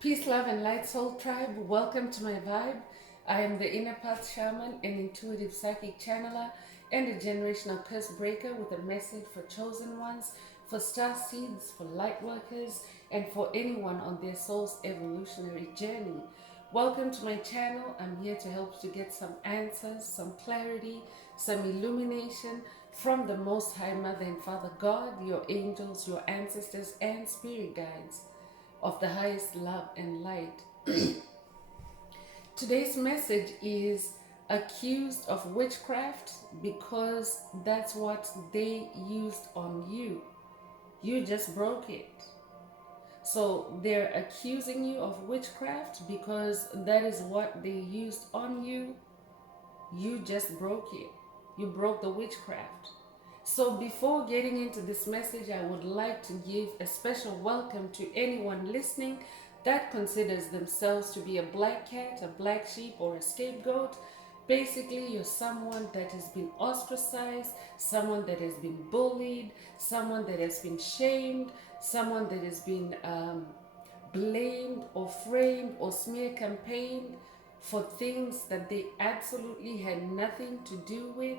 Peace, love, and light, soul tribe. Welcome to my vibe. I am the inner path shaman, an intuitive psychic channeler, and a generational curse breaker with a message for chosen ones, for star seeds, for light workers, and for anyone on their soul's evolutionary journey. Welcome to my channel. I'm here to help you get some answers, some clarity, some illumination from the Most High Mother and Father God, your angels, your ancestors, and spirit guides of the highest love and light. Today's message is accused of witchcraft because that's what they used on you. You just broke it. So they're accusing you of witchcraft because that is what they used on you. You just broke it. You broke the witchcraft. So before getting into this message, I would like to give a special welcome to anyone listening that considers themselves to be a black cat, a black sheep, or a scapegoat. Basically, you're someone that has been ostracized, someone that has been bullied, someone that has been shamed, someone that has been blamed or framed or smear campaigned for things that they absolutely had nothing to do with.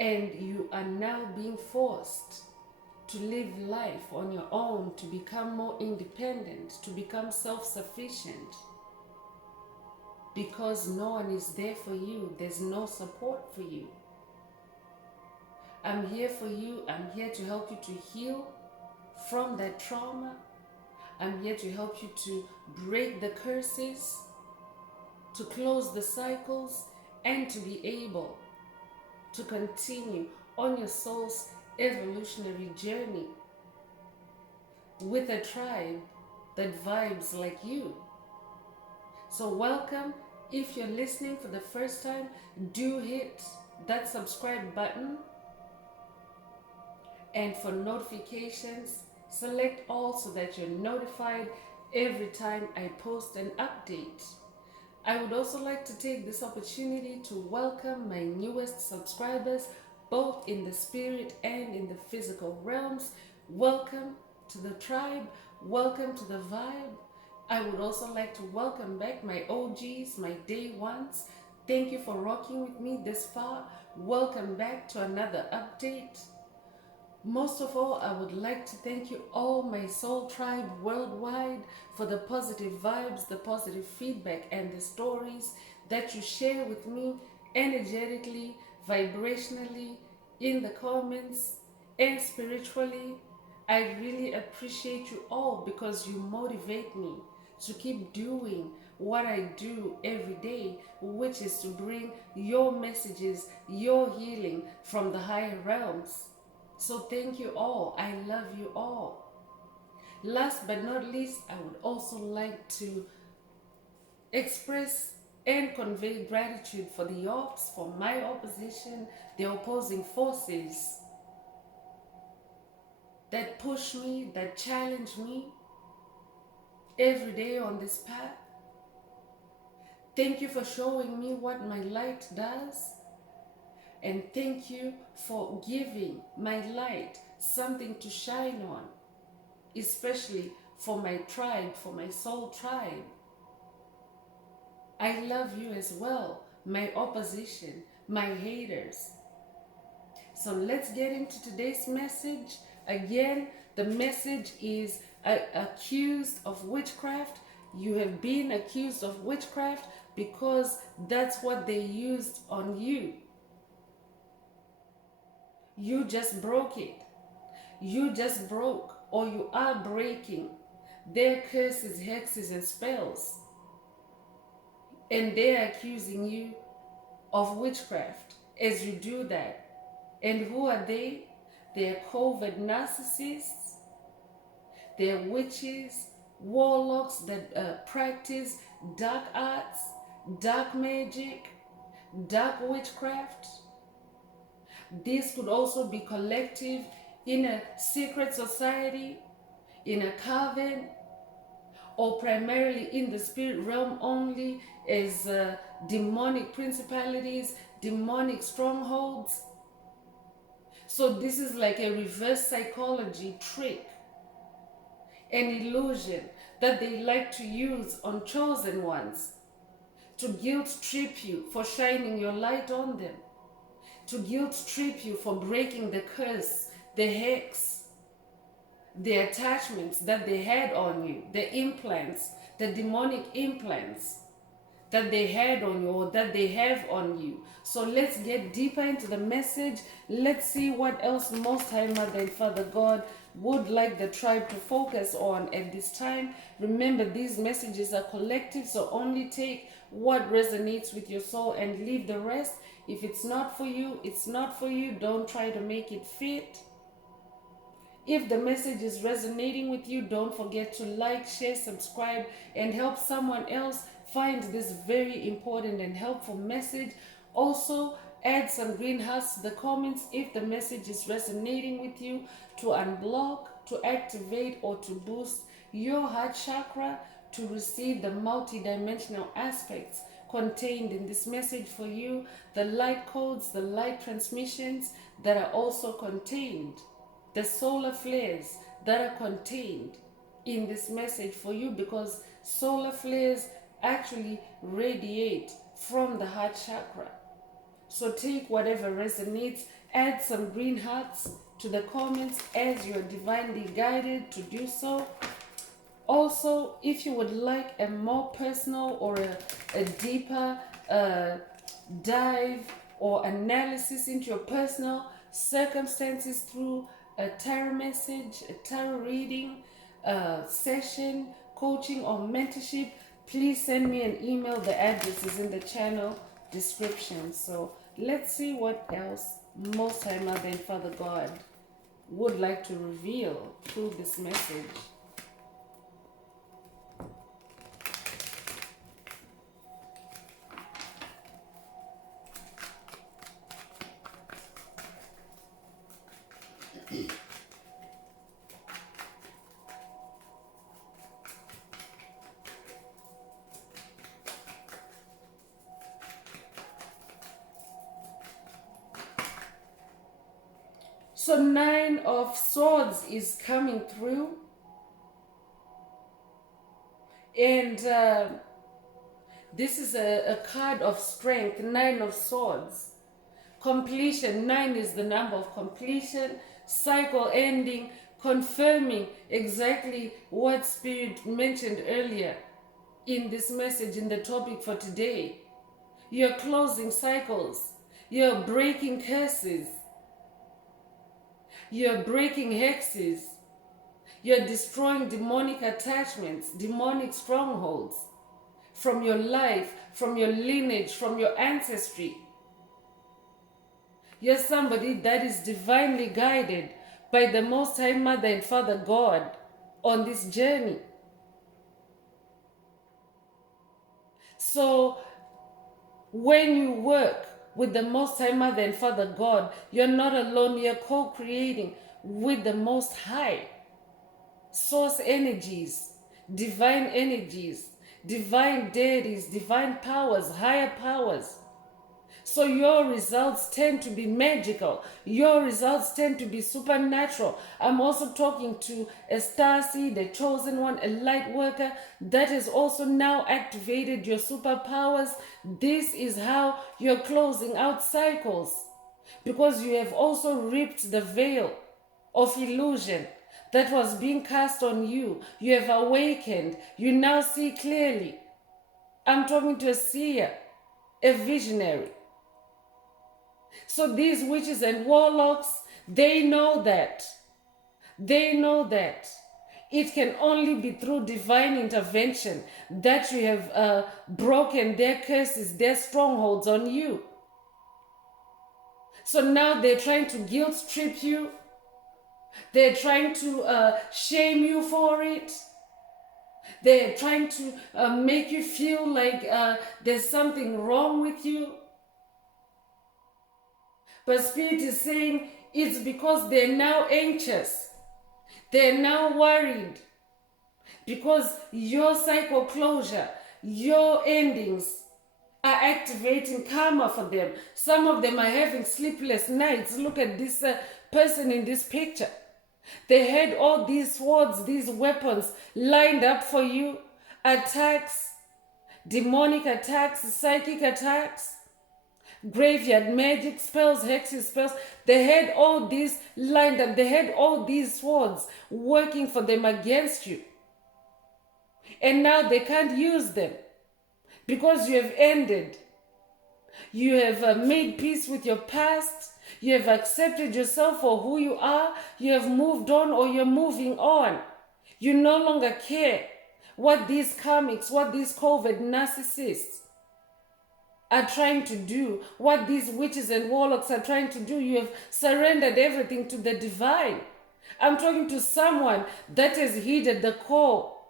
And you are now being forced to live life on your own, to become more independent, to become self-sufficient, because no one is there for you. There's no support for you. I'm here for you. I'm here to help you to heal from that trauma. I'm here to help you to break the curses, to close the cycles, and to be able to continue on your soul's evolutionary journey with a tribe that vibes like you. So welcome. If you're listening for the first time, do hit that subscribe button, and for notifications, select all so that you're notified every time I post an update. I would also like to take this opportunity to welcome my newest subscribers, both in the spirit and in the physical realms. Welcome to the tribe. Welcome to the vibe. I would also like to welcome back my OGs, my day ones. Thank you for rocking with me this far. Welcome back to another update. Most of all, I would like to thank you all, my soul tribe worldwide, for the positive vibes, the positive feedback, and the stories that you share with me energetically, vibrationally, in the comments, and spiritually. I really appreciate you all because you motivate me to keep doing what I do every day, which is to bring your messages, your healing from the higher realms. So thank you all. I love you all. Last but not least, I would also like to express and convey gratitude for the ops, for my opposition, the opposing forces that push me, that challenge me every day on this path. Thank you for showing me what my light does. And thank you for giving my light something to shine on, especially for my tribe, for my soul tribe. I love you as well, my opposition, my haters. So let's get into today's message. Again, the message is accused of witchcraft. You have been accused of witchcraft because that's what they used on you. You just broke it. You just broke, or you are breaking their curses, hexes, and spells. And they're accusing you of witchcraft as you do that. And who are they? They're covert narcissists. They're witches, warlocks that practice dark arts, dark magic, dark witchcraft. This could also be collective in a secret society, in a coven, or primarily in the spirit realm only as demonic principalities, demonic strongholds. So this is like a reverse psychology trick an illusion that they like to use on chosen ones, to guilt trip you for shining your light on them, to guilt trip you for breaking the curse, the hex, the attachments that they had on you, the implants, the demonic implants that they had on you or that they have on you. So let's get deeper into the message. Let's see what else Most High Mother and Father God would like the tribe to focus on at this time. Remember, these messages are collective, so only take what resonates with your soul and leave the rest. If it's not for you, it's not for you. Don't try to make it fit. If the message is resonating with you, don't forget to like, share, subscribe, and help someone else find this very important and helpful message. Also, add some green hearts to the comments if the message is resonating with you, to unblock, to activate, or to boost your heart chakra to receive the multidimensional aspects contained in this message for you, the light codes, the light transmissions that are also contained, the solar flares that are contained in this message for you, because solar flares actually radiate from the heart chakra. So take whatever resonates, add some green hearts to the comments as you are divinely guided to do so. Also, if you would like a more personal or a deeper dive or analysis into your personal circumstances through a tarot message, a tarot reading, session, coaching, or mentorship, please send me an email. The address is in the channel description. So let's see what else Most High Mother and Father God would like to reveal through this message. So 9 of Swords is coming through, and this is a card of strength. 9 of Swords, completion. 9 is the number of completion, cycle ending, confirming exactly what Spirit mentioned earlier in this message, in the topic for today. You're closing cycles, you're breaking curses, you're breaking hexes, you're destroying demonic attachments, demonic strongholds from your life, from your lineage, from your ancestry. You're somebody that is divinely guided by the Most High Mother and Father God on this journey. So when you work with the Most High Mother and Father God, you're not alone. You're co-creating with the Most High. Source energies, divine deities, divine powers, higher powers. So your results tend to be magical. Your results tend to be supernatural. I'm also talking to a starseed, a chosen one, a light worker that has also now activated your superpowers. This is how you're closing out cycles, because you have also ripped the veil of illusion that was being cast on you. You have awakened. You now see clearly. I'm talking to a seer, a visionary. So these witches and warlocks, they know that. They know that it can only be through divine intervention that you have broken their curses, their strongholds on you. So now they're trying to guilt trip you. They're trying to shame you for it. They're trying to make you feel like there's something wrong with you. But Spirit is saying it's because they're now anxious. They're now worried. Because your cycle closure, your endings are activating karma for them. Some of them are having sleepless nights. Look at this person in this picture. They had all these swords, these weapons lined up for you. Attacks, demonic attacks, psychic attacks, graveyard magic spells, hexes spells. They had all these lined up. They had all these swords working for them against you. And now they can't use them because you have ended. You have made peace with your past. You have accepted yourself for who you are. You have moved on, or you're moving on. You no longer care what these karmics, what these COVID narcissists are trying to do, what these witches and warlocks are trying to do. You have surrendered everything to the divine. I'm talking to someone that has heeded the call.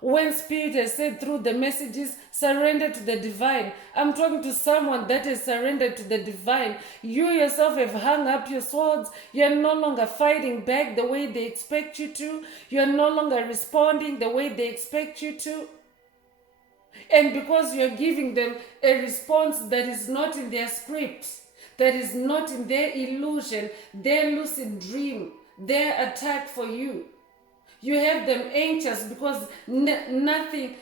When Spirit has said through the messages, surrender to the divine. I'm talking to someone that has surrendered to the divine. You yourself have hung up your swords. You're no longer fighting back the way they expect you to. You're no longer responding the way they expect you to. And because you're giving them a response that is not in their script, that is not in their illusion, their lucid dream, their attack for you, you have them anxious because nothing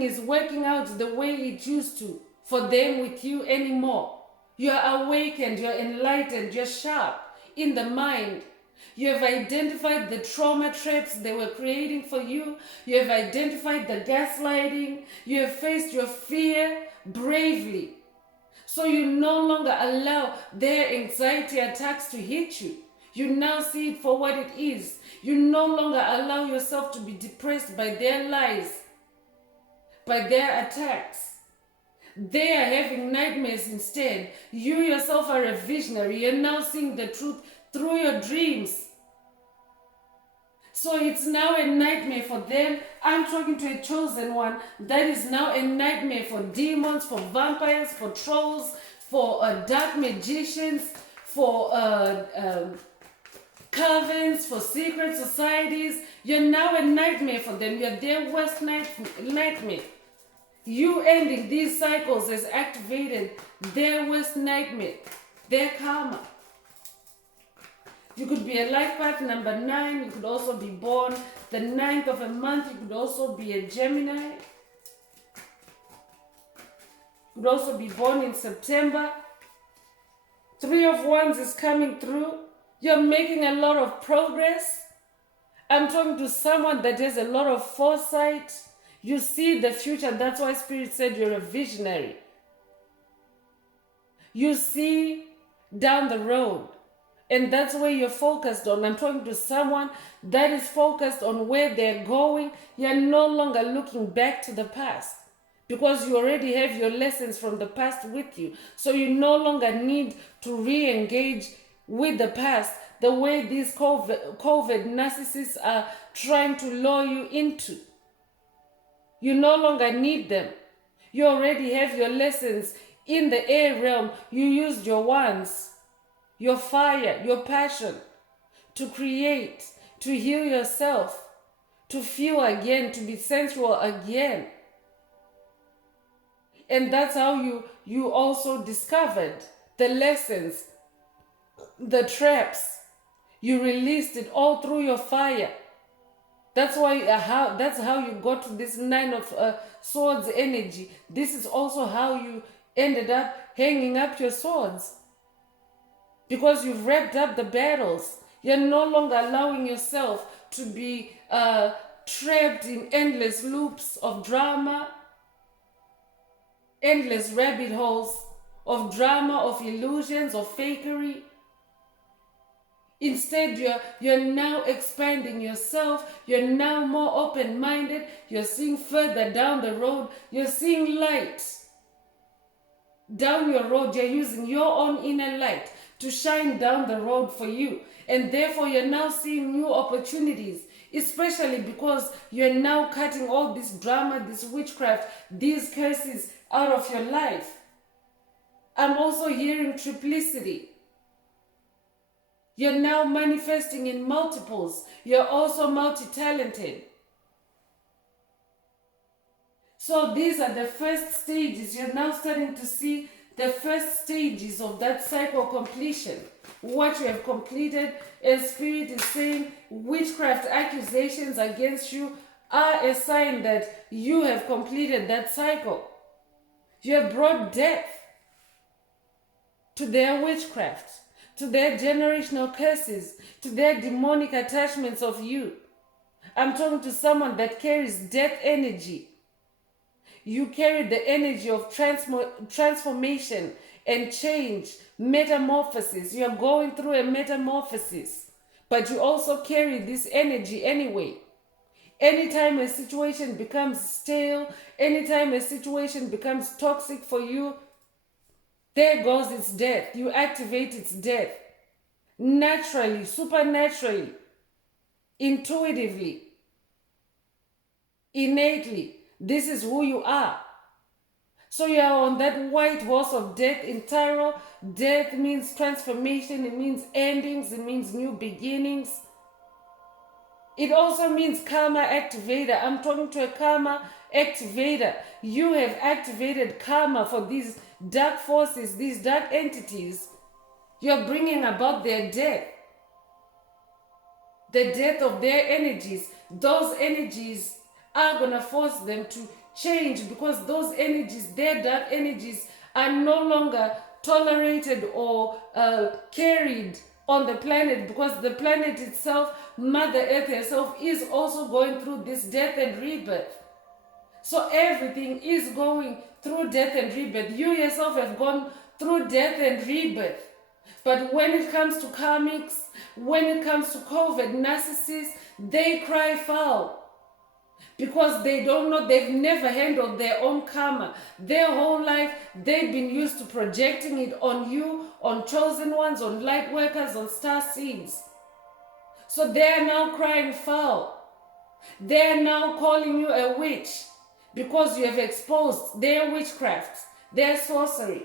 is working out the way it used to for them with you anymore. You are awakened, you're enlightened, you're sharp in the mind. You have identified the trauma traps they were creating for you. You have identified the gaslighting. You have faced your fear bravely. So you no longer allow their anxiety attacks to hit you. You now see it for what it is. You no longer allow yourself to be depressed by their lies, by their attacks. They are having nightmares instead. You yourself are a visionary. You're now seeing the truth through your dreams. So it's now a nightmare for them. I'm talking to a chosen one that is now a nightmare for demons, for vampires, for trolls, for dark magicians, for covens, for secret societies. You're now a nightmare for them. You're their worst nightmare. You ending these cycles has activated their worst nightmare, their karma. You could be a life path number 9. You could also be born the 9th of a month. You could also be a Gemini. You could also be born in September. 3 of Wands is coming through. You're making a lot of progress. I'm talking to someone that has a lot of foresight. You see the future. That's why Spirit said you're a visionary. You see down the road. And that's where you're focused on. I'm talking to someone that is focused on where they're going. You're no longer looking back to the past because you already have your lessons from the past with you. So you no longer need to re-engage with the past the way these COVID narcissists are trying to lure you into. You no longer need them. You already have your lessons in the air realm. You used your wands, your fire, your passion to create, to heal yourself, to feel again, to be sensual again. And that's how you also discovered the lessons, the traps. You released it all through your fire. That's why that's how you got to this 9 of swords energy. This is also how you ended up hanging up your swords. Because you've wrapped up the battles. You're no longer allowing yourself to be trapped in endless loops of drama, endless rabbit holes of drama, of illusions, of fakery. Instead, you're now expanding yourself. You're now more open-minded. You're seeing further down the road. You're seeing light down your road. You're using your own inner light to shine down the road for you. And therefore, you're now seeing new opportunities, especially because you're now cutting all this drama, this witchcraft, these curses out of your life. I'm also hearing triplicity. You're now manifesting in multiples. You're also multi-talented. So these are the first stages. You're now starting to see the first stages of that cycle completion, what you have completed, and Spirit is saying witchcraft accusations against you are a sign that you have completed that cycle. You have brought death to their witchcraft, to their generational curses, to their demonic attachments of you. I'm talking to someone that carries death energy. You carry the energy of transformation and change, metamorphosis. You are going through a metamorphosis, but you also carry this energy anyway. Anytime a situation becomes stale, anytime a situation becomes toxic for you, there goes its death. You activate its death. Naturally, supernaturally, intuitively, innately. This is who you are. So you are on that white horse of death in tarot. Death means transformation. It means endings. It means new beginnings. It also means karma activator. I'm talking to a karma activator. You have activated karma for these dark forces, these dark entities. You're bringing about their death. The death of their energies. Those energies are going to force them to change, because those energies, their dark energies, are no longer tolerated or carried on the planet, because the planet itself, Mother Earth herself, is also going through this death and rebirth. So everything is going through death and rebirth. You yourself have gone through death and rebirth. But when it comes to karmics, when it comes to COVID narcissists, they cry foul. Because they don't know, they've never handled their own karma. Their whole life, they've been used to projecting it on you, on chosen ones, on light workers, on star seeds. So they're now crying foul. They're now calling you a witch because you have exposed their witchcraft, their sorcery.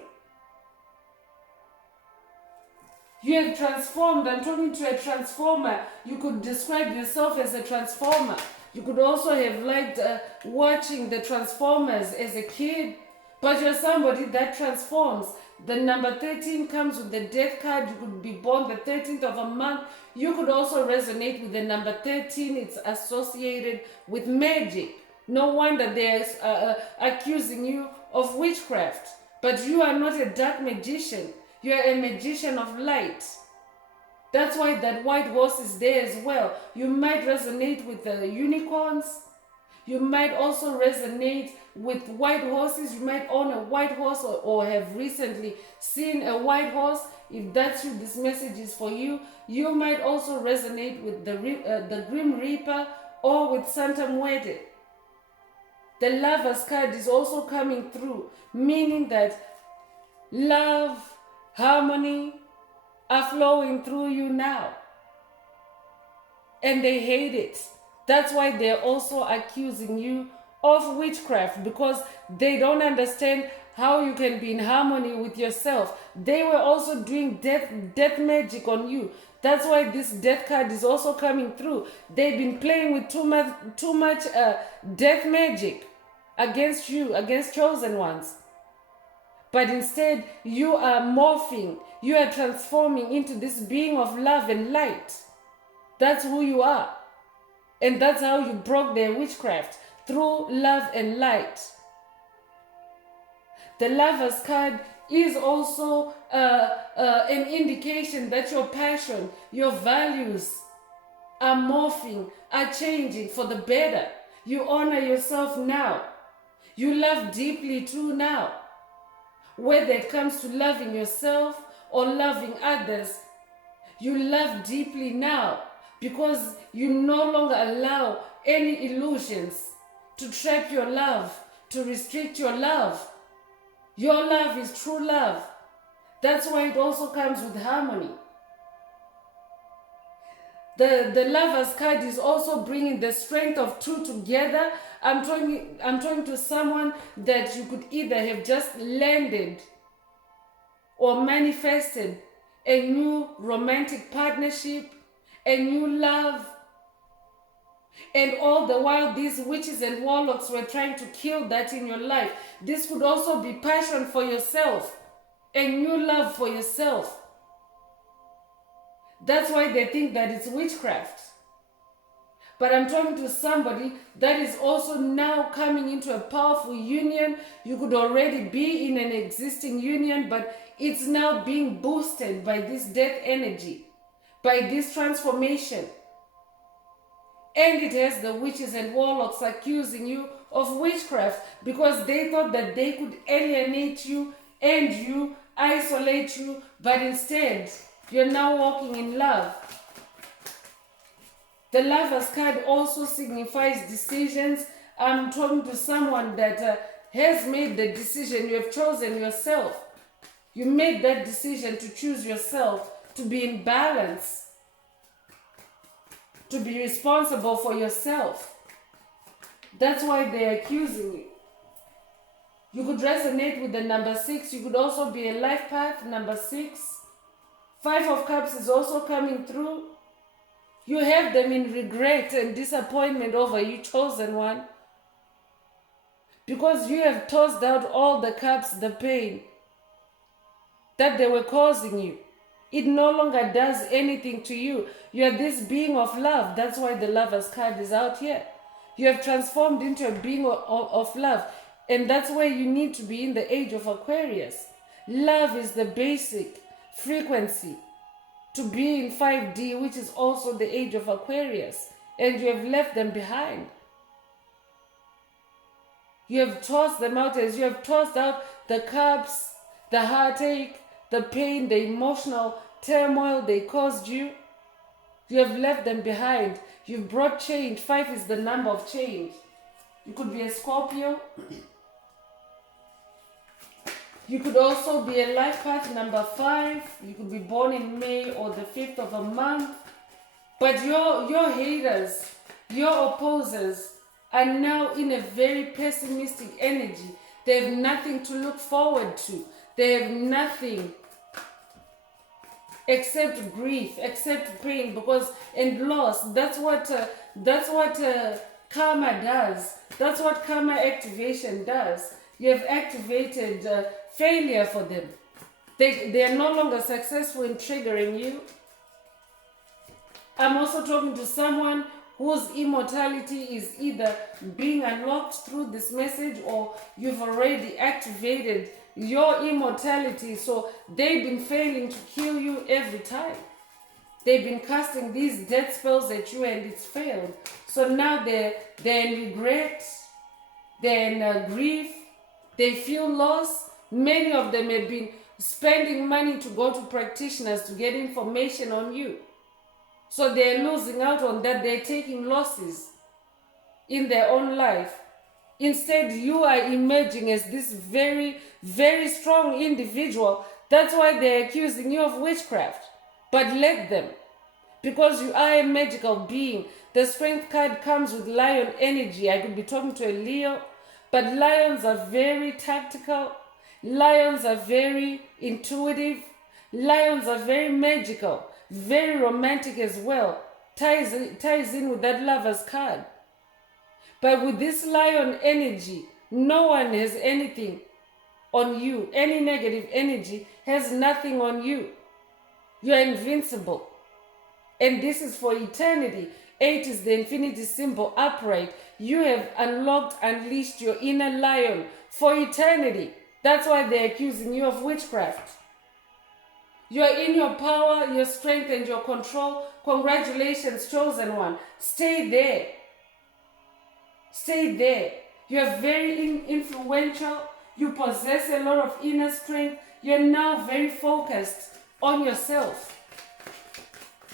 You have transformed. I'm talking to a transformer. You could describe yourself as a transformer. You could also have liked watching the Transformers as a kid, but you're somebody that transforms. The number 13 comes with the death card. You could be born the 13th of a month. You could also resonate with the number 13. It's associated with magic. No wonder they're accusing you of witchcraft. But you are not a dark magician. You are a magician of light. That's why that white horse is there as well. You might resonate with the unicorns. You might also resonate with white horses. You might own a white horse or have recently seen a white horse. If that's you, this message is for you. You might also resonate with the Grim Reaper or with Santa Muerte. The Lover's card is also coming through, meaning that love, harmony are flowing through you now. And they hate it. That's why they're also accusing you of witchcraft, because they don't understand how you can be in harmony with yourself. They were also doing death magic on you. That's why this death card is also coming through. They've been playing with too much death magic against you, against chosen ones. But instead, you are morphing. You are transforming into this being of love and light. That's who you are. And that's how you broke their witchcraft, through love and light. The Lover's card is also an indication that your passion, your values are morphing, are changing for the better. You honor yourself now. You love deeply too now. Whether it comes to loving yourself or loving others, you love deeply now, because you no longer allow any illusions to trap your love, to restrict your love. Your love is true love. That's why it also comes with harmony. The Lover's card is also bringing the strength of two together. I'm talking to someone that you could either have just landed or manifested a new romantic partnership, a new love. And all the while these witches and warlocks were trying to kill that in your life. This could also be passion for yourself. a new love for yourself. That's why they think that it's witchcraft. But I'm talking to somebody that is also now coming into a powerful union. You could already be in an existing union, but it's now being boosted by this death energy, by this transformation. And it has the witches and warlocks accusing you of witchcraft because they thought that they could alienate you and you, isolate you, but instead, you're now walking in love. The Lover's card also signifies decisions. I'm talking to someone that has made the decision. You have chosen yourself. You made that decision to choose yourself, to be in balance, to be responsible for yourself. That's why they're accusing you. You could resonate with the number 6. You could also be a life path, number 6. 5 of Cups is also coming through. You have them in regret and disappointment over you, chosen one. Because you have tossed out all the cups, the pain that they were causing you. It no longer does anything to you. You are this being of love. That's why the Lover's card is out here. You have transformed into a being of love. And that's where you need to be in the age of Aquarius. Love is the basic frequency to be in 5D, which is also the age of Aquarius, and you have left them behind. You have tossed them out as you have tossed out the cups, the heartache, the pain, the emotional turmoil they caused you. You have left them behind. You've brought change. 5 is the number of change. You could be a Scorpio. You could also be a life path, number 5. You could be born in May or the 5th of a month. But your haters, your opposers are now in a very pessimistic energy. They have nothing to look forward to. They have nothing except grief, except pain, because and loss. That's what karma does. That's what karma activation does. You have activated failure for them. They are no longer successful in triggering you. I'm also talking to someone whose immortality is either being unlocked through this message or you've already activated your immortality. So they've been failing to kill you every time. They've been casting these death spells at you and it's failed. So now they're in regret, they're in grief, they feel lost. Many of them have been spending money to go to practitioners to get information on you. So they're losing out on that. They're taking losses in their own life. Instead, you are emerging as this very, very strong individual. That's why they're accusing you of witchcraft. But let them, because you are a magical being. The Strength card comes with lion energy. I could be talking to a Leo, but lions are very tactical. Lions are very intuitive. Lions are very magical, very romantic as well. Ties in with that Lover's card. But with this lion energy, no one has anything on you. Any negative energy has nothing on you. You are invincible. And this is for eternity. 8 is the infinity symbol, upright. You have unleashed your inner lion for eternity. That's why they're accusing you of witchcraft. You are in your power, your strength, and your control. Congratulations, chosen one. Stay there. Stay there. You are very influential. You possess a lot of inner strength. You're now very focused on yourself.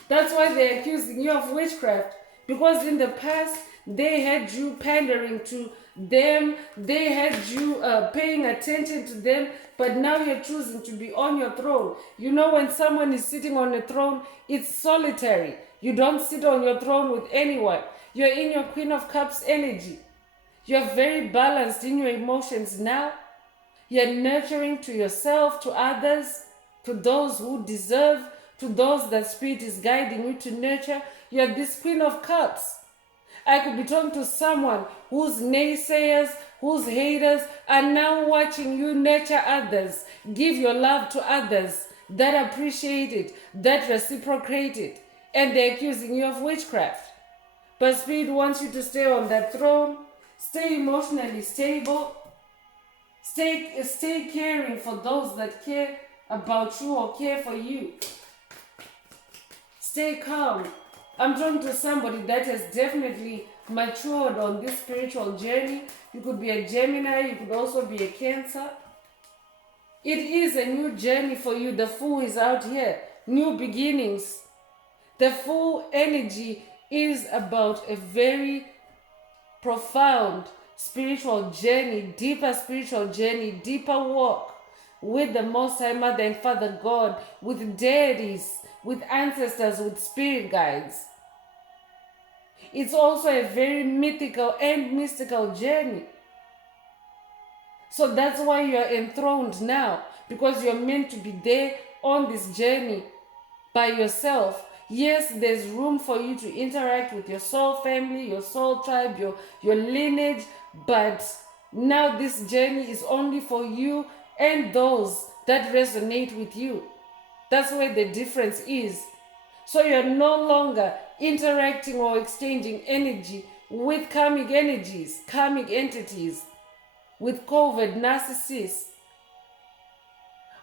That's why they're accusing you of witchcraft. Because in the past, they had you pandering to them. They had you paying attention to them. But now you're choosing to be on your throne. You know, when someone is sitting on a throne, it's solitary. You don't sit on your throne with anyone. You're in your Queen of Cups energy. You're very balanced in your emotions now. You're nurturing to yourself, to others, to those who deserve, to those that Spirit is guiding you to nurture. You're this Queen of Cups. I could be talking to someone whose naysayers, whose haters are now watching you nurture others, give your love to others that appreciate it, that reciprocate it, and they're accusing you of witchcraft. But Spirit wants you to stay on that throne, stay emotionally stable, stay caring for those that care about you or care for you. Stay calm. I'm talking to somebody that has definitely matured on this spiritual journey. You could be a Gemini, you could also be a Cancer. It is a new journey for you. The Fool is out here. New beginnings. The Fool energy is about a very profound spiritual journey, deeper spiritual journey, deeper walk with the Most High Mother and Father God, with deities, with ancestors, with spirit guides. It's also a very mythical and mystical journey. So that's why you're enthroned now, because you're meant to be there on this journey by yourself. Yes, there's room for you to interact with your soul family, your soul tribe, your lineage, but now this journey is only for you and those that resonate with you. That's where the difference is. So you're no longer interacting or exchanging energy with karmic energies, karmic entities, with covert narcissists,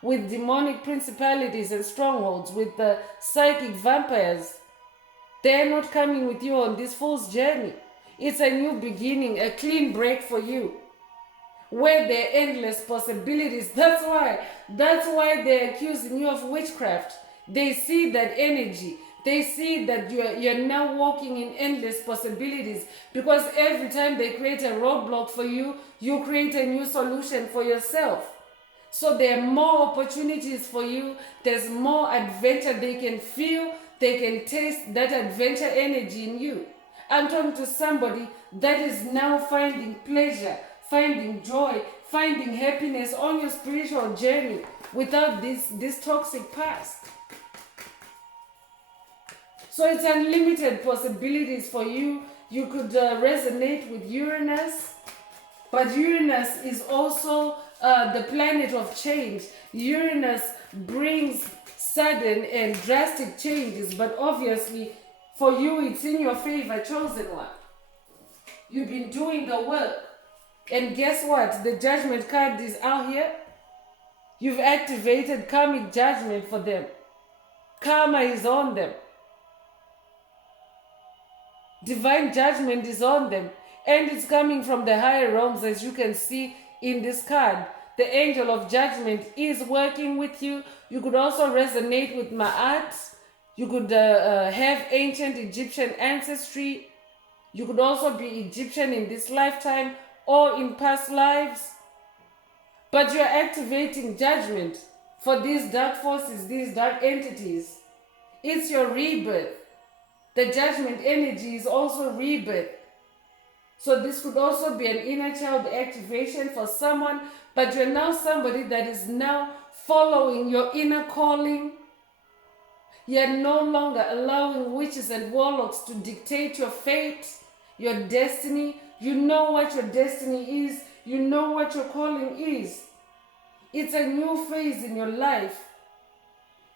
with demonic principalities and strongholds, with the psychic vampires. They're not coming with you on this fool's journey. It's a new beginning, a clean break for you, where there are endless possibilities. That's why they're accusing you of witchcraft. They see that energy. They see that you're now walking in endless possibilities, because every time they create a roadblock for you, you create a new solution for yourself. So there are more opportunities for you. There's more adventure they can feel. They can taste that adventure energy in you. I'm talking to somebody that is now finding pleasure, finding joy, finding happiness on your spiritual journey without this toxic past. So it's unlimited possibilities for you. You could resonate with Uranus, but Uranus is also the planet of change. Uranus brings sudden and drastic changes, but obviously for you it's in your favor, chosen one. You've been doing the work, and guess what? The judgment card is out here. You've activated karmic judgment for them. Karma is on them. Divine judgment is on them, and it's coming from the higher realms, as you can see in this card. The angel of judgment is working with you. You could also resonate with Ma'at. You could have ancient Egyptian ancestry. You could also be Egyptian in this lifetime or in past lives. But you're activating judgment for these dark forces, these dark entities. It's your rebirth. The judgment energy is also rebirth. So this could also be an inner child activation for someone, but you're now somebody that is now following your inner calling. You're no longer allowing witches and warlocks to dictate your fate, your destiny. You know what your destiny is. You know what your calling is. It's a new phase in your life,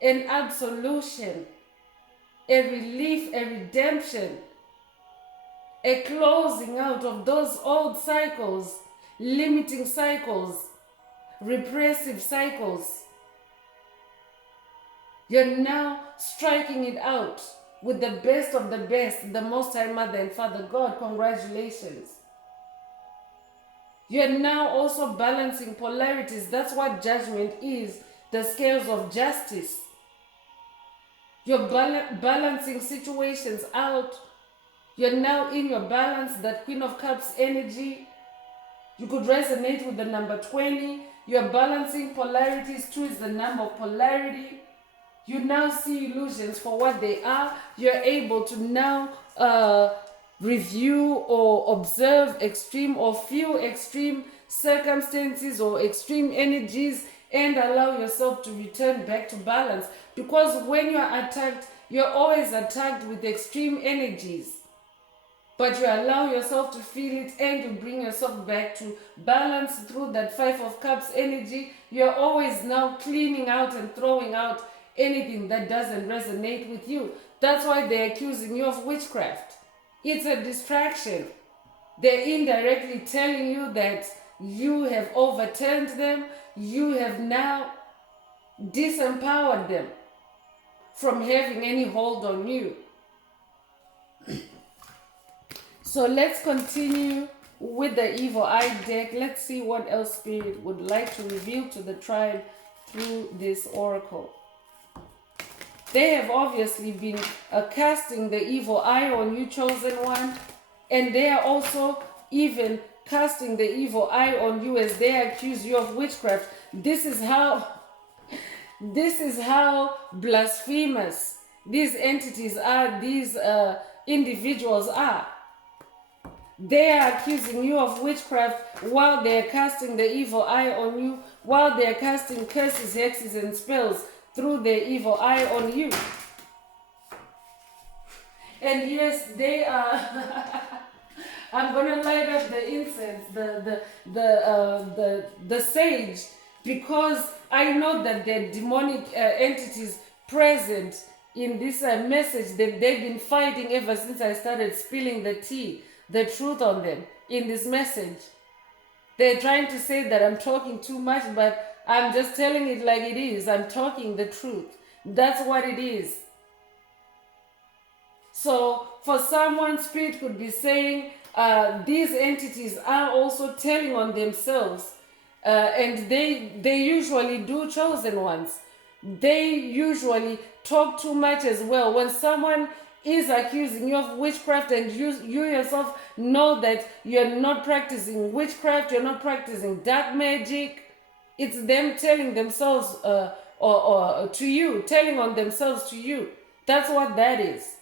an absolution, a relief, a redemption, a closing out of those old cycles, limiting cycles, repressive cycles. You're now striking it out with the best of the best, the Most High Mother and Father God. Congratulations. You're now also balancing polarities. That's what judgment is, the scales of justice. You're balancing situations out. You're now in your balance, that Queen of Cups energy. You could resonate with the number 20. You're balancing polarities. 2 is the number of polarity. You now see illusions for what they are. You're able to now review or observe extreme or feel extreme circumstances or extreme energies and allow yourself to return back to balance. Because when you're attacked, you're always attacked with extreme energies. But you allow yourself to feel it and you bring yourself back to balance through that Five of Cups energy. You're always now cleaning out and throwing out anything that doesn't resonate with you. That's why they're accusing you of witchcraft. It's a distraction. They're indirectly telling you that you have overturned them, you have now disempowered them from having any hold on you. So let's continue with the Evil Eye deck. Let's see what else Spirit would like to reveal to the tribe through this oracle. They have obviously been casting the evil eye on you, chosen one, and they are also even casting the evil eye on you as they accuse you of witchcraft. This is how blasphemous these entities are, these individuals are. They are accusing you of witchcraft while they are casting the evil eye on you, while they are casting curses, hexes, and spells through their evil eye on you. And yes, they are. I'm gonna light up the incense, the sage, because I know that there are demonic entities present in this message that they've been fighting ever since I started spilling the tea, the truth on them in this message. They're trying to say that I'm talking too much, but I'm just telling it like it is. I'm talking the truth. That's what it is. So for someone, Spirit could be saying these entities are also telling on themselves, and they usually do, chosen ones. They usually talk too much as well. When someone is accusing you of witchcraft and you yourself know that you're not practicing witchcraft, you're not practicing dark magic, it's them telling themselves or to you, telling on themselves to you. That's what that is.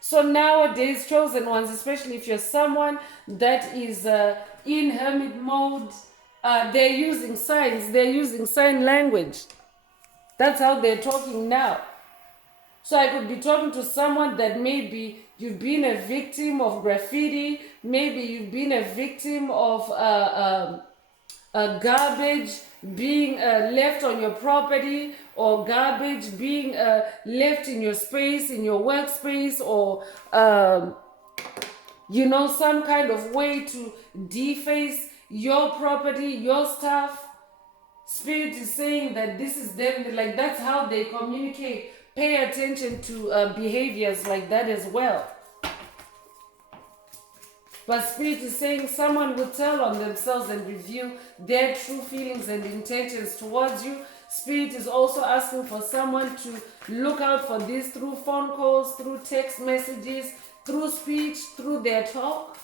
So nowadays, chosen ones, especially if you're someone that is in hermit mode, they're using signs, they're using sign language. That's how they're talking now. So I could be talking to someone that maybe you've been a victim of graffiti, maybe you've been a victim of garbage being left on your property, or garbage being left in your space, in your workspace, or some kind of way to deface your property, your stuff. Spirit is saying that this is them, like that's how they communicate. Pay attention to behaviors like that as well. But Spirit is saying someone will tell on themselves and reveal their true feelings and intentions towards you. Spirit is also asking for someone to look out for this through phone calls, through text messages, through speech, through their talk,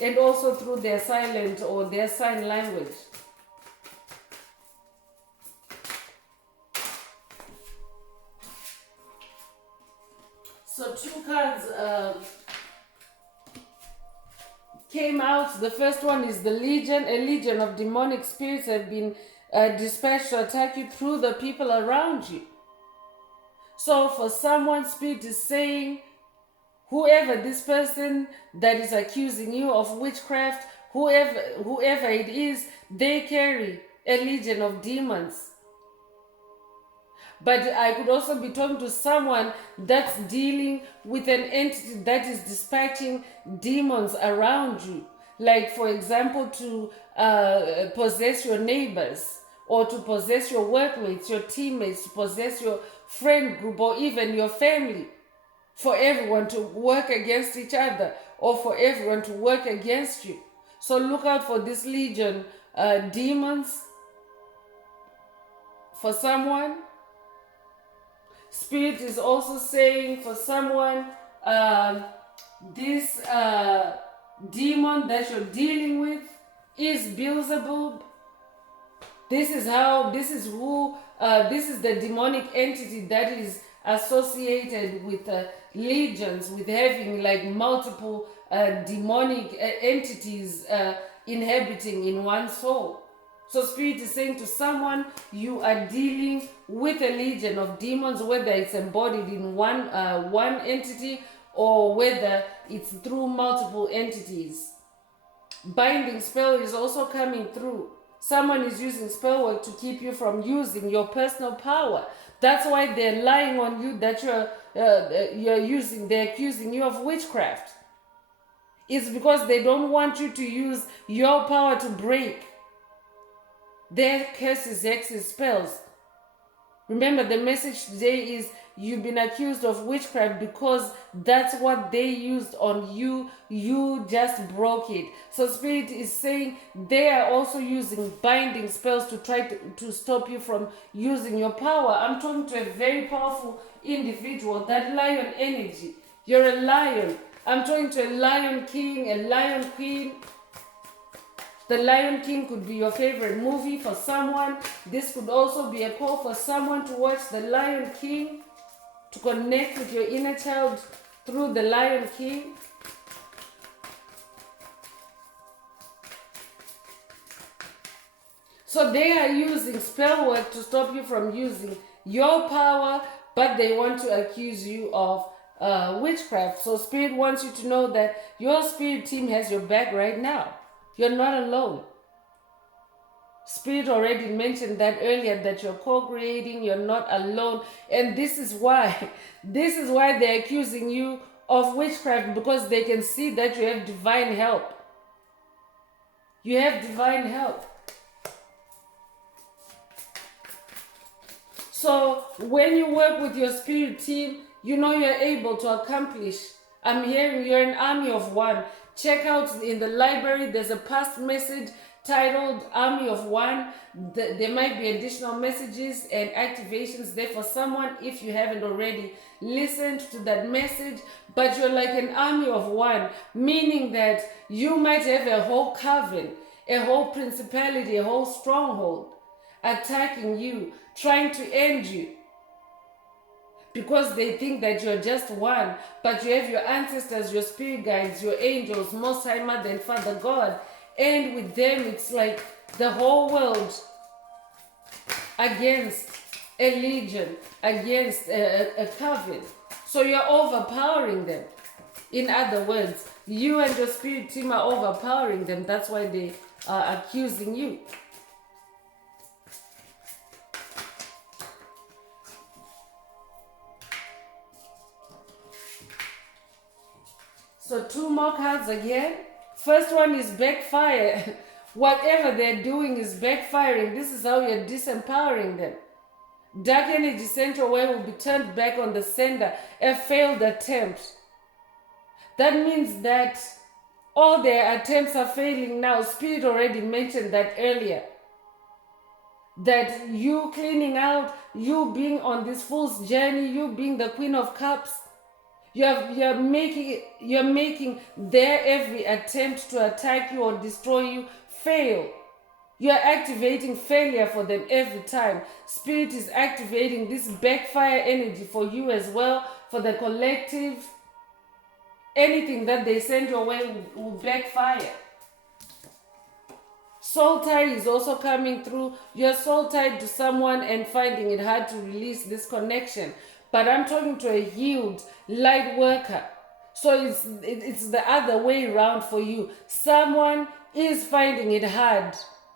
and also through their silent or their sign language. So two cards came out. The first one is the Legion. A legion of demonic spirits have been dispatched to attack you through the people around you. So for someone, Spirit is saying, whoever this person that is accusing you of witchcraft, whoever it is, they carry a legion of demons. But I could also be talking to someone that's dealing with an entity that is dispatching demons around you. Like, for example, to possess your neighbors, or to possess your workmates, your teammates, to possess your friend group, or even your family. For everyone to work against each other, or for everyone to work against you. So look out for this legion demons for someone. Spirit is also saying for someone, this demon that you're dealing with is Beelzebub. This is the demonic entity that is associated with legions, with having like multiple demonic entities inhabiting in one soul. So Spirit is saying to someone, you are dealing with a legion of demons, whether it's embodied in one entity or whether it's through multiple entities. Binding spell is also coming through. Someone is using spell work to keep you from using your personal power. That's why they're lying on you that they're accusing you of witchcraft. It's because they don't want you to use your power to break their curses, hexes, spells. Remember, the message today is you've been accused of witchcraft because that's what they used on you. You just broke it. So Spirit is saying they are also using binding spells to try to stop you from using your power. I'm talking to a very powerful individual, that lion energy. You're a lion. I'm talking to a lion king, a lion queen. The Lion King could be your favorite movie for someone. This could also be a call for someone to watch The Lion King, to connect with your inner child through The Lion King. So they are using spell work to stop you from using your power, but they want to accuse you of witchcraft. So Spirit wants you to know that your spirit team has your back right now. You're not alone. Spirit already mentioned that earlier, that you're co-creating, you're not alone. And this is why they're accusing you of witchcraft, because they can see that you have divine help. You have divine help. So when you work with your spirit team, you know you're able to accomplish. I'm hearing you're an army of one. Check out in the library, there's a past message titled Army of One. There might be additional messages and activations there for someone if you haven't already listened to that message. But you're like an army of one, meaning that you might have a whole coven, a whole principality, a whole stronghold attacking you, trying to end you, because they think that you're just one, but you have your ancestors, your spirit guides, your angels, Most High Mother and Father God, and with them it's like the whole world against a legion, against a coven. So you're overpowering them. In other words, you and your spirit team are overpowering them. That's why they are accusing you. So 2 more cards again. First one is backfire. Whatever they're doing is backfiring. This is how you're disempowering them. Dark energy sent your way will be turned back on the sender. A failed attempt. That means that all their attempts are failing now. Spirit already mentioned that earlier. That you cleaning out, you being on this fool's journey, you being the Queen of Cups, you're making their every attempt to attack you or destroy you fail. You're activating failure for them every time. Spirit is activating this backfire energy for you as well, for the collective. Anything that they send your way will backfire. Soul tie is also coming through. You're soul tied to someone and finding it hard to release this connection. But I'm talking to a healed light worker. So it's the other way around for you. Someone is finding it hard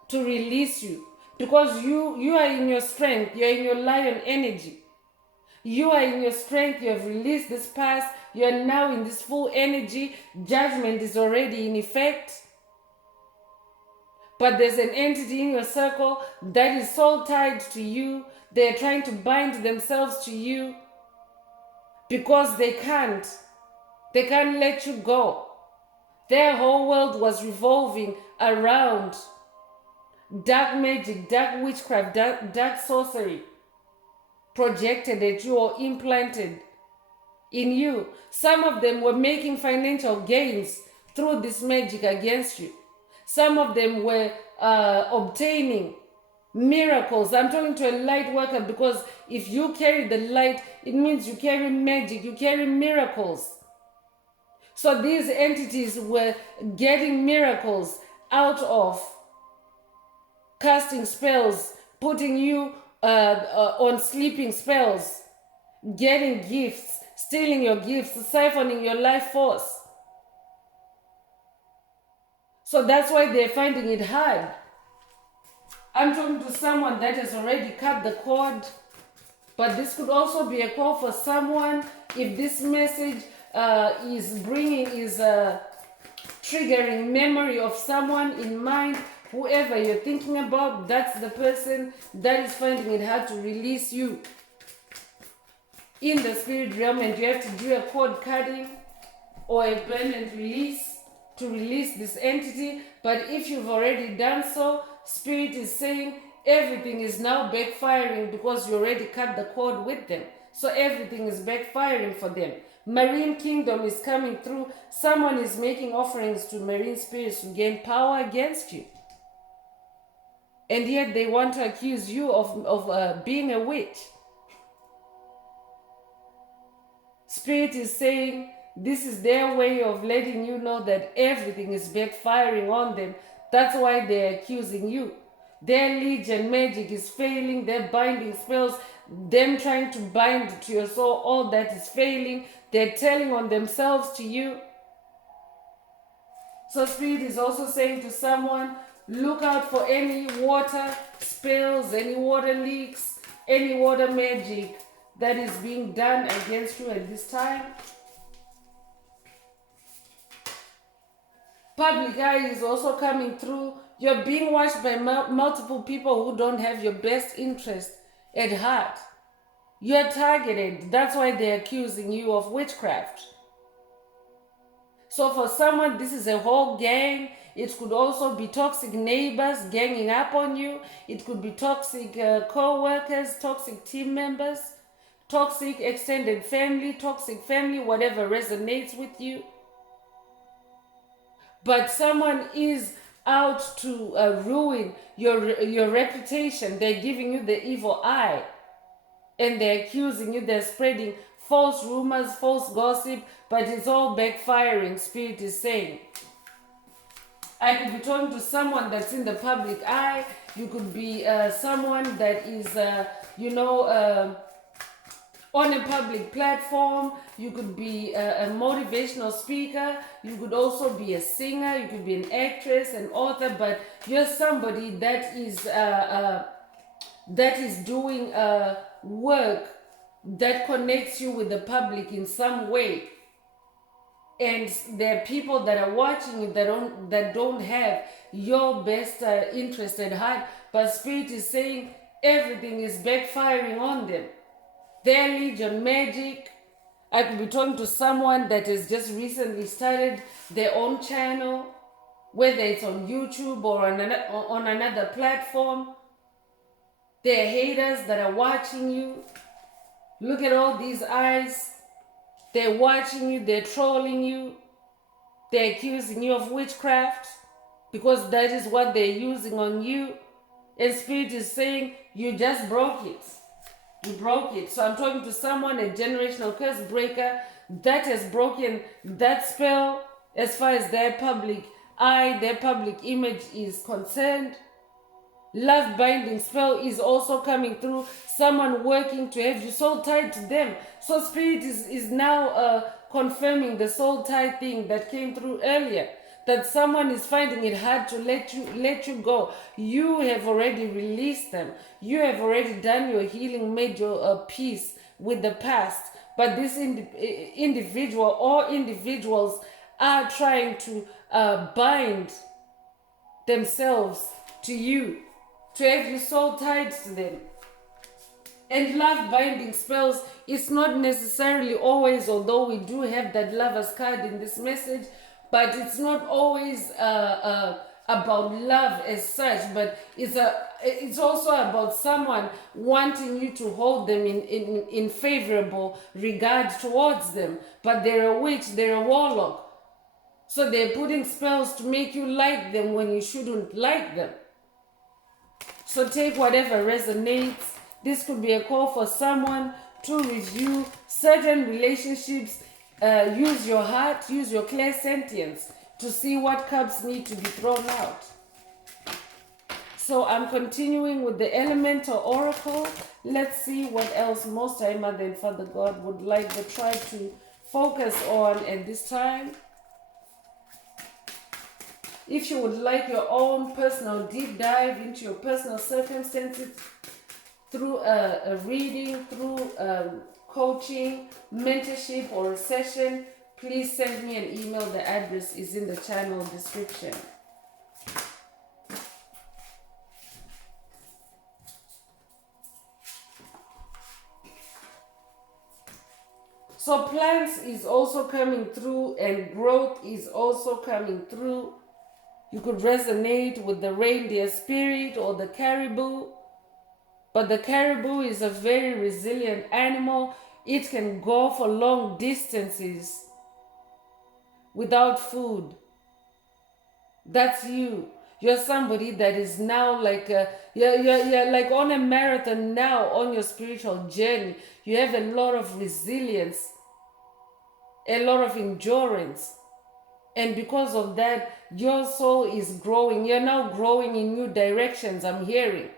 to release you because you are in your strength. You're in your lion energy. You are in your strength. You have released this past. You're now in this full energy. Judgment is already in effect. But there's an entity in your circle that is soul tied to you. They're trying to bind themselves to you because they can't. They can't let you go. Their whole world was revolving around dark magic, dark witchcraft, dark sorcery projected at you or implanted in you. Some of them were making financial gains through this magic against you. Some of them were obtaining miracles. I'm talking to a light worker because if you carry the light, it means you carry magic, you carry miracles. So these entities were getting miracles out of casting spells, putting you on sleeping spells, getting gifts, stealing your gifts, siphoning your life force. So that's why they're finding it hard. I'm talking to someone that has already cut the cord, but this could also be a call for someone. If this message is triggering memory of someone in mind, whoever you're thinking about, that's the person that is finding it hard to release you in the spirit realm, and you have to do a cord cutting or a permanent release to release this entity. But if you've already done so, spirit is saying everything is now backfiring because you already cut the cord with them. So everything is backfiring for them. Marine kingdom is coming through. Someone is making offerings to marine spirits to gain power against you. And yet they want to accuse you of being a witch. Spirit is saying this is their way of letting you know that everything is backfiring on them. That's why they're accusing you. Their legion magic is failing. Their binding spells, them trying to bind to your soul, all that is failing. They're telling on themselves to you. So Spirit is also saying to someone, look out for any water spills, any water leaks, any water magic that is being done against you at this time. Public eye is also coming through. You're being watched by multiple people who don't have your best interest at heart. You're targeted. That's why they're accusing you of witchcraft. So for someone, this is a whole gang. It could also be toxic neighbors ganging up on you. It could be toxic co-workers, toxic team members, toxic extended family, whatever resonates with you. But someone is out to ruin your reputation. They're giving you the evil eye. And they're accusing you. They're spreading false rumors, false gossip. But it's all backfiring, Spirit is saying. I could be talking to someone that's in the public eye. You could be someone that is, on a public platform. You could be a motivational speaker. You could also be a singer. You could be an actress, an author. But you're somebody that is doing work that connects you with the public in some way. And there are people that are watching you that don't have your best interest at heart. But Spirit is saying everything is backfiring on them. Their legion magic. I could be talking to someone that has just recently started their own channel, whether it's on YouTube or on another platform. There are haters that are watching you. Look at all these eyes. They're watching you. They're trolling you. They're accusing you of witchcraft because that is what they're using on you. And Spirit is saying, you just broke it. You broke it. So I'm talking to someone, a generational curse breaker, that has broken that spell as far as their public eye, their public image is concerned. Love binding spell is also coming through. Someone working to have you soul tied to them. So Spirit is now confirming the soul tie thing that came through earlier. That someone is finding it hard to let you go. You have already released them. You have already done your healing, made your peace with the past. But this individual or individuals are trying to bind themselves to you, to have your soul tied to them. And love binding spells, it's not necessarily always, although we do have that lover's card in this message, but it's not always about love as such, but it's also about someone wanting you to hold them in favorable regard towards them. But they're a witch, they're a warlock. So they're putting spells to make you like them when you shouldn't like them. So take whatever resonates. This could be a call for someone to review certain relationships. Use your heart, use your clairsentience to see what cups need to be thrown out. So I'm continuing with the elemental oracle. Let's see what else Most High Mother and Father God would like the tribe to focus on at this time. If you would like your own personal deep dive into your personal circumstances through a reading, through coaching, mentorship, or a session, please send me an email. The address is in the channel description. So plants is also coming through and growth is also coming through. You could resonate with the reindeer spirit or the caribou. But the caribou is a very resilient animal. It can go for long distances without food. That's you. You're somebody that is now like you're like on a marathon now on your spiritual journey. You have a lot of resilience, a lot of endurance. And because of that, your soul is growing. You're now growing in new directions, I'm hearing.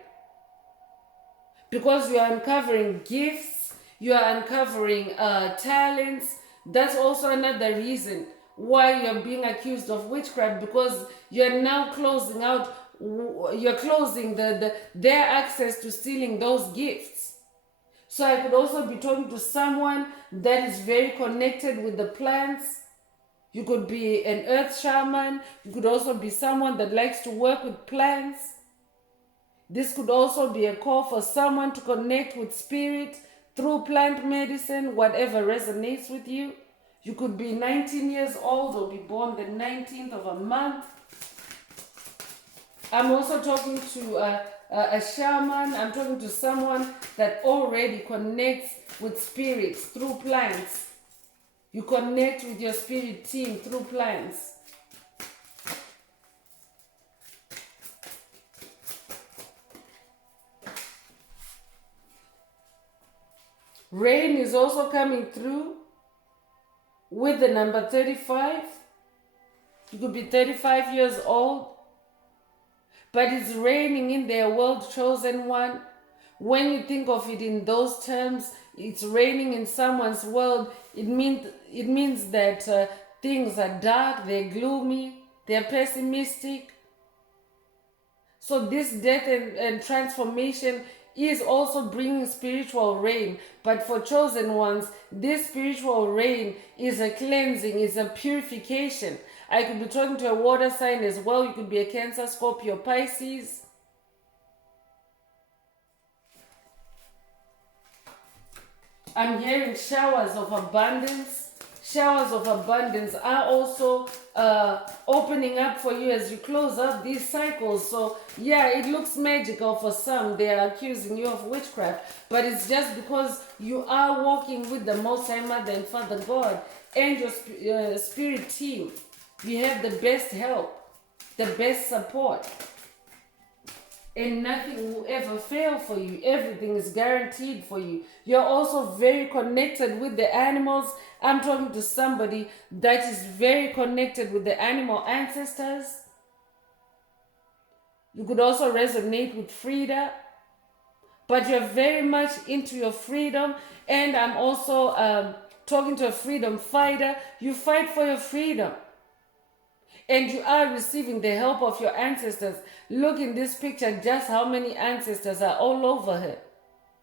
Because you are uncovering gifts, you are uncovering talents. That's also another reason why you're being accused of witchcraft, because you're now closing out, you're closing their access to stealing those gifts. So I could also be talking to someone that is very connected with the plants. You could be an earth shaman. You could also be someone that likes to work with plants. This could also be a call for someone to connect with spirit through plant medicine, whatever resonates with you. You could be 19 years old or be born the 19th of a month. I'm also talking to a shaman. I'm talking to someone that already connects with spirits through plants. You connect with your spirit team through plants. Rain is also coming through with the number 35. You could be 35 years old, but it's raining in their world chosen one. When you think of it in those terms, it's raining in someone's world. It means that things are dark, they're gloomy, they're pessimistic. So this death and transformation is also bringing spiritual rain. But for chosen ones, this spiritual rain is a cleansing, is a purification. I could be talking to a water sign as well. You could be a Cancer, Scorpio, Pisces. I'm hearing showers of abundance. Showers of abundance are also opening up for you as you close out these cycles. So yeah, it looks magical for some. They are accusing you of witchcraft, but it's just because you are walking with the Most High Mother and Father God and your spirit team. You have the best help, the best support, and nothing will ever fail for you. Everything is guaranteed for you. You're also very connected with the animals. I'm talking to somebody that is very connected with the animal ancestors. You could also resonate with Frida, but you're very much into your freedom. And I'm also talking to a freedom fighter. You fight for your freedom. And you are receiving the help of your ancestors. Look in this picture just how many ancestors are all over her.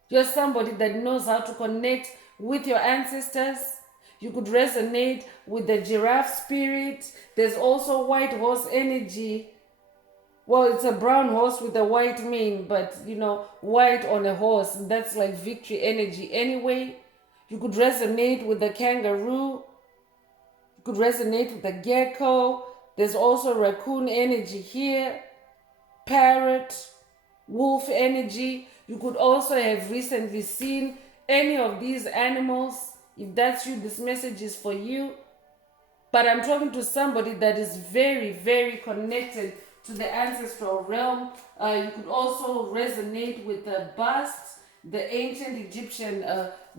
You're somebody that knows how to connect with your ancestors. You could resonate with the giraffe spirit. There's also white horse energy. Well, it's a brown horse with a white mane, but you know, white on a horse. That's like victory energy anyway. You could resonate with the kangaroo. You could resonate with the gecko. There's also raccoon energy here, parrot, wolf energy. You could also have recently seen any of these animals. If that's you, this message is for you. But I'm talking to somebody that is very, very connected to the ancestral realm. You could also resonate with the bust, the ancient Egyptian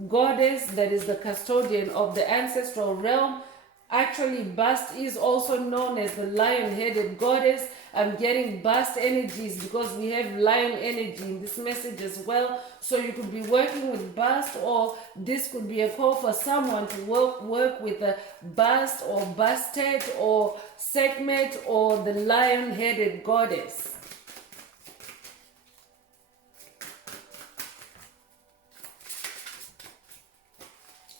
goddess that is the custodian of the ancestral realm. Actually, Bast is also known as the lion-headed goddess. I'm getting Bast energies because we have lion energy in this message as well. So you could be working with Bast, or this could be a call for someone to work with a Bast or Bastet or Sekhmet or the lion-headed goddess.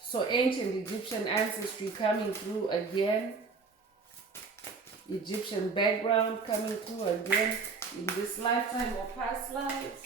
So ancient Egyptian ancestry coming through again. Egyptian background coming through again in this lifetime or past lives.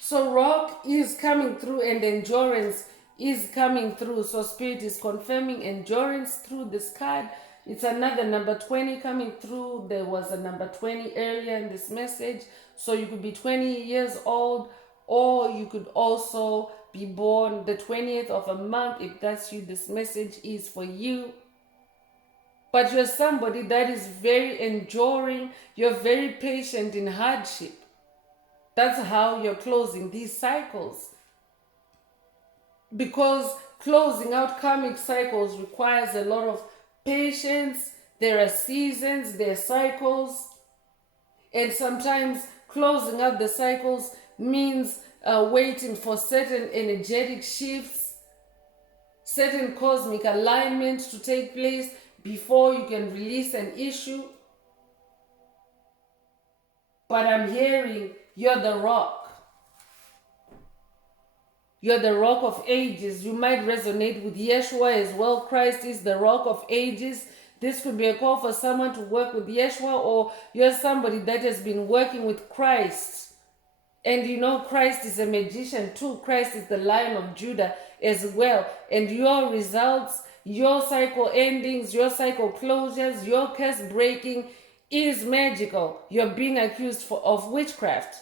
So rock is coming through and endurance is coming through. So spirit is confirming endurance through this card. It's another number 20 coming through. There was a number 20 earlier in this message. So you could be 20 years old, or you could also be born the 20th of a month. If that's you, this message is for you. But you're somebody that is very enduring. You're very patient in hardship. That's how you're closing these cycles. Because closing out karmic cycles requires a lot of patience. There are seasons, there are cycles. And sometimes closing out the cycles means waiting for certain energetic shifts, certain cosmic alignment to take place before you can release an issue. But I'm hearing you're the rock. You're the rock of ages. You might resonate with Yeshua as well. Christ is the rock of ages. This could be a call for someone to work with Yeshua, or you're somebody that has been working with Christ. And you know Christ is a magician too. Christ is the Lion of Judah as well. And your results, your cycle endings, your cycle closures, your curse breaking is magical. You're being accused of witchcraft.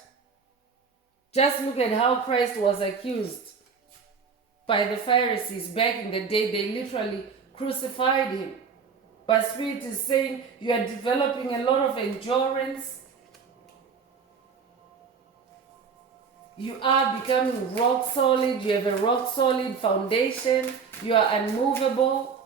Just look at how Christ was accused by the Pharisees back in the day. They literally crucified him. But Spirit is saying you are developing a lot of endurance. You are becoming rock solid. You have a rock solid foundation. You are unmovable.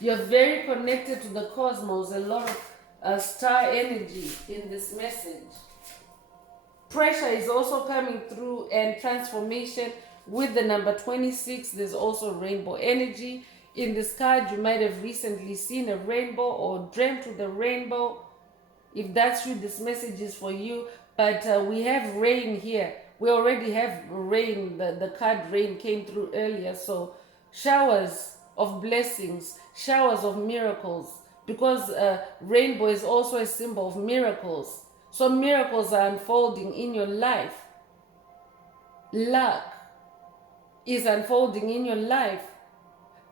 You're very connected to the cosmos. A lot of star energy in this message. Pressure is also coming through, and transformation with the number 26. There's also rainbow energy in this card. You might have recently seen a rainbow or dreamt with a rainbow. If that's you, this message is for you. But we have rain here. We already have rain. The card rain came through earlier. So showers of blessings, showers of miracles, because rainbow is also a symbol of miracles. So miracles are unfolding in your life. Luck is unfolding in your life.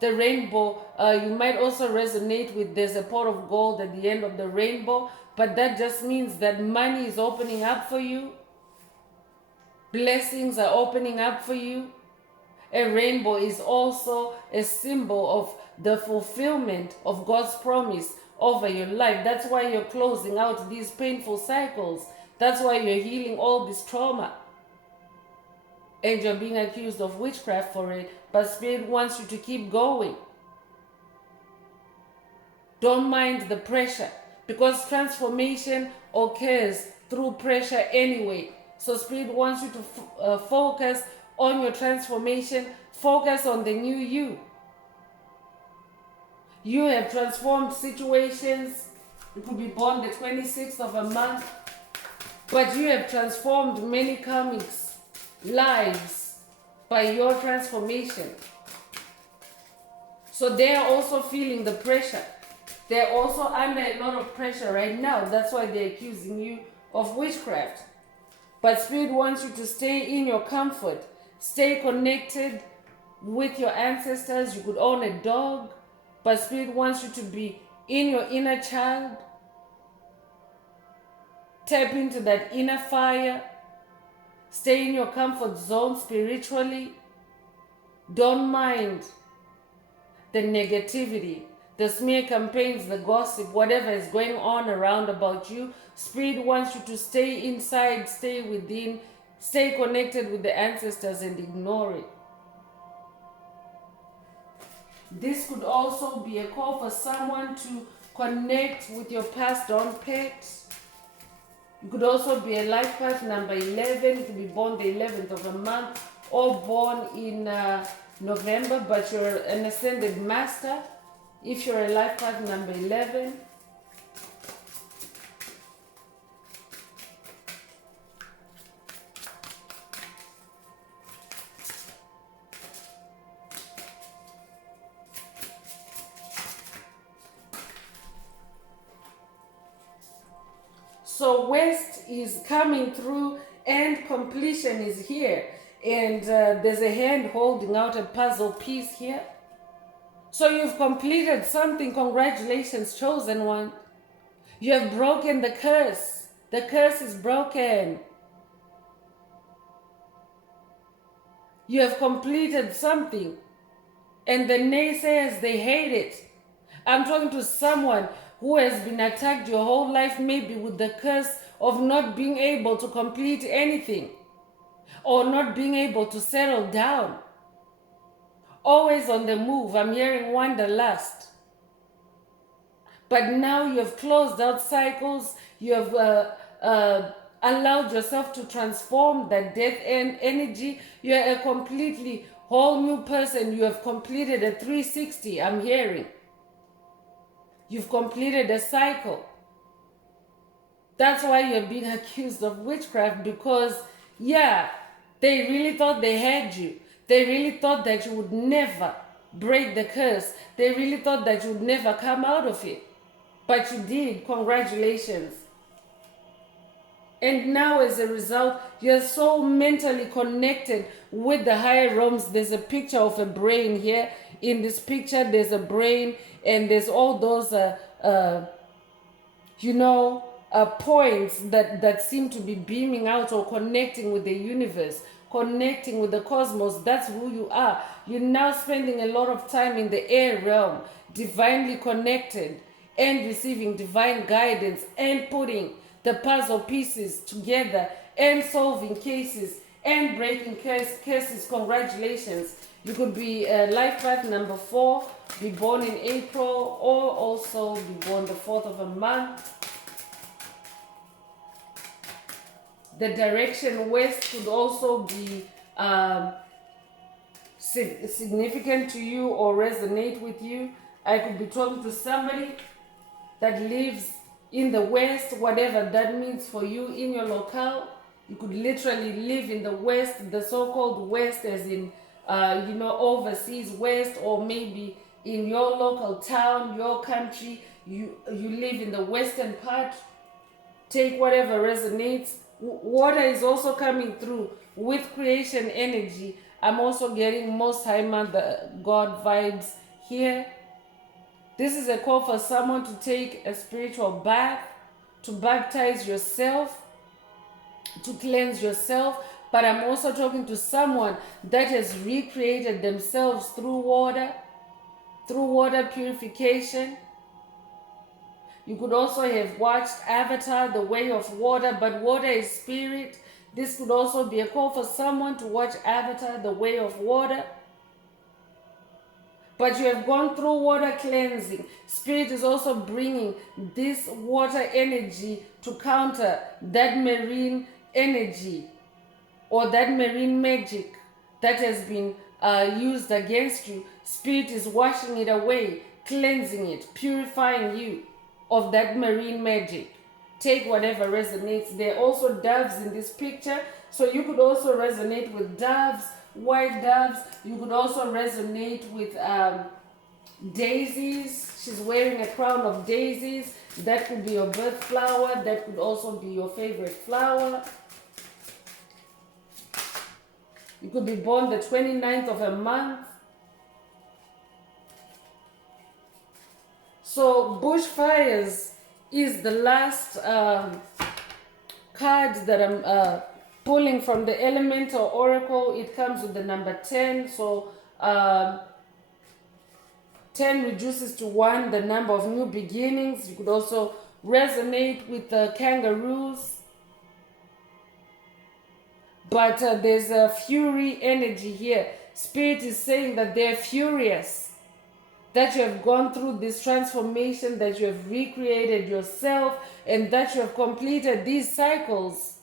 The rainbow, you might also resonate with, there's a pot of gold at the end of the rainbow, but that just means that money is opening up for you. Blessings are opening up for you. A rainbow is also a symbol of the fulfillment of God's promise over your life. That's why you're closing out these painful cycles. That's why you're healing all this trauma. And you're being accused of witchcraft for it. But Spirit wants you to keep going. Don't mind the pressure, because transformation occurs through pressure anyway. So Spirit wants you to focus on your transformation. Focus on the new you. You have transformed situations. You could be born the 26th of a month, but you have transformed many karmics' lives by your transformation. So they are also feeling the pressure. They're also under a lot of pressure right now. That's why they're accusing you of witchcraft. But Spirit wants you to stay in your comfort. Stay connected with your ancestors. You could own a dog, but Spirit wants you to be in your inner child. Tap into that inner fire. Stay in your comfort zone spiritually. Don't mind the negativity. the smear campaigns, the gossip, whatever is going on around about you. Spirit wants you to stay inside, stay within, stay connected with the ancestors and ignore it. This could also be a call for someone to connect with your passed on pets. You could also be a life path number 11. You could be born the 11th of a month or born in November, but you're an ascended master. If you're a life path number 11, so West is coming through and completion is here. And there's a hand holding out a puzzle piece here. So you've completed something. Congratulations, chosen one. You have broken the curse. The curse is broken. You have completed something. And the naysayers, they hate it. I'm talking to someone who has been attacked your whole life, maybe with the curse of not being able to complete anything or not being able to settle down. Always on the move. I'm hearing wanderlust. But now you have closed out cycles. You have allowed yourself to transform that death end energy. You are a completely whole new person. You have completed a 360. I'm hearing. You've completed a cycle. That's why you're being accused of witchcraft, because, yeah, they really thought they had you. They really thought that you would never break the curse. They really thought that you would never come out of it. But you did. Congratulations. And now as a result, you're so mentally connected with the higher realms. There's a picture of a brain here. In this picture, there's a brain and there's all those, points that seem to be beaming out or connecting with the universe, connecting with the cosmos. That's who you are. You're now spending a lot of time in the air realm, divinely connected and receiving divine guidance and putting the puzzle pieces together and solving cases and breaking cases. Congratulations. You could be life path number 4, be born in April, or also be born the 4th of a month. The direction west could also be significant to you or resonate with you. I could be talking to somebody that lives in the west, whatever that means for you in your locale. You could literally live in the west, the so-called west, as in overseas west, or maybe in your local town, your country, you live in the western part. Take whatever resonates. Water is also coming through with creation energy. I'm also getting Most High Mother God vibes here. This is a call for someone to take a spiritual bath, to baptize yourself, to cleanse yourself. But I'm also talking to someone that has recreated themselves through water purification. You could also have watched Avatar, The Way of Water, but water is spirit. This could also be a call for someone to watch Avatar, The Way of Water. But you have gone through water cleansing. Spirit is also bringing this water energy to counter that marine energy or that marine magic that has been used against you. Spirit is washing it away, cleansing it, purifying you of that marine magic. Take whatever resonates. There are also doves in this picture, so you could also resonate with doves, white doves. You could also resonate with daisies. She's wearing a crown of daisies. That could be your birth flower. That could also be your favorite flower. You could be born the 29th of a month. So bushfires is the last card that I'm pulling from the elemental oracle. It comes with the number 10. So 10 reduces to 1 the number of new beginnings. You could also resonate with the kangaroos. But there's a fury energy here. Spirit is saying that they're furious, that you have gone through this transformation, that you have recreated yourself, and that you have completed these cycles.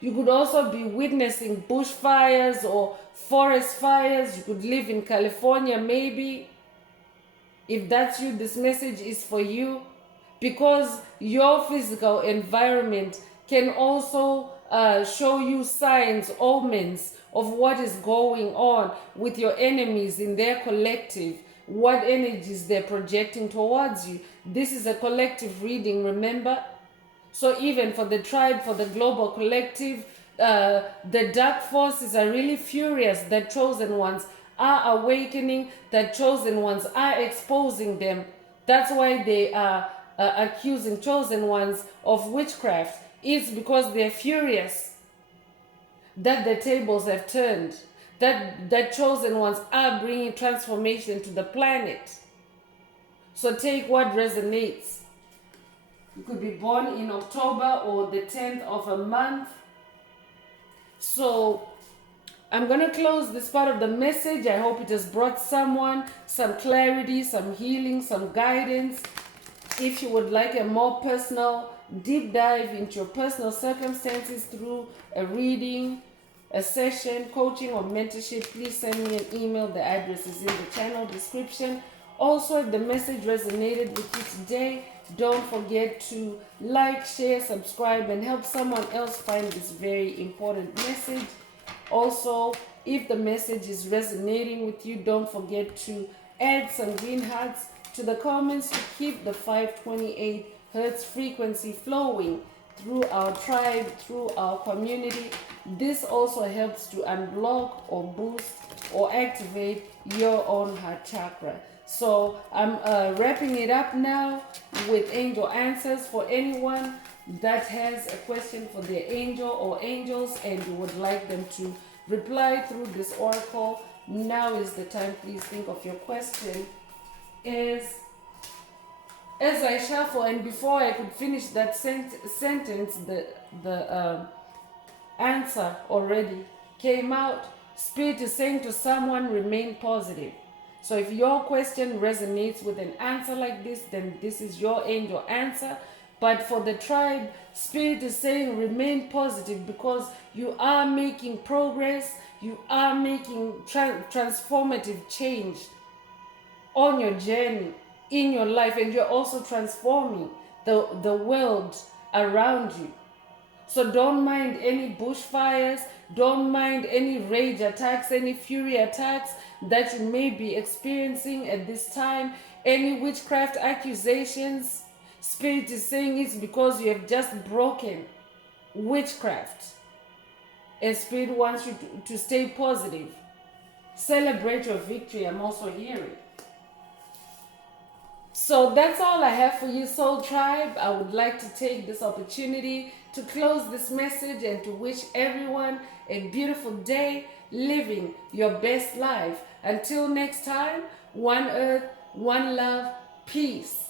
You could also be witnessing bushfires or forest fires. You could live in California maybe. If that's you, this message is for you, because your physical environment can also show you signs, omens of what is going on with your enemies in their collective, what energies they're projecting towards you. This is a collective reading, remember? So even for the tribe, for the global collective, the dark forces are really furious that chosen ones are awakening, that chosen ones are exposing them. That's why they are accusing chosen ones of witchcraft. It's because they're furious that the tables have turned, that chosen ones are bringing transformation to the planet. So take what resonates. You could be born in October or the 10th of a month. So I'm going to close this part of the message. I hope it has brought someone some clarity, some healing, some guidance. If you would like a more personal deep dive into your personal circumstances through a reading, a session, coaching, or mentorship, please send me an email. The address is in the channel description. Also, if the message resonated with you today, don't forget to like, share, subscribe, and help someone else find this very important message. Also, if the message is resonating with you, don't forget to add some green hearts to the comments to keep the 528 hertz frequency flowing through our tribe, through our community. This also helps to unblock or boost or activate your own heart chakra. So I'm wrapping it up now with angel answers. For anyone that has a question for their angel or angels and you would like them to reply through this oracle, now is the time. Please think of your question. As I shuffle, and before I could finish that sentence, the answer already came out. Spirit is saying to someone, remain positive. So if your question resonates with an answer like this, then this is your angel answer. But for the tribe, Spirit is saying remain positive, because you are making progress, you are making transformative change on your journey, in your life, and you're also transforming the world around you. So don't mind any bushfires, don't mind any rage attacks, any fury attacks that you may be experiencing at this time, any witchcraft accusations. Spirit is saying it's because you have just broken witchcraft. And Spirit wants you to stay positive. Celebrate your victory, I'm also hearing. So that's all I have for you, Soul Tribe. I would like to take this opportunity to close this message and to wish everyone a beautiful day, living your best life. Until next time, one earth, one love, peace.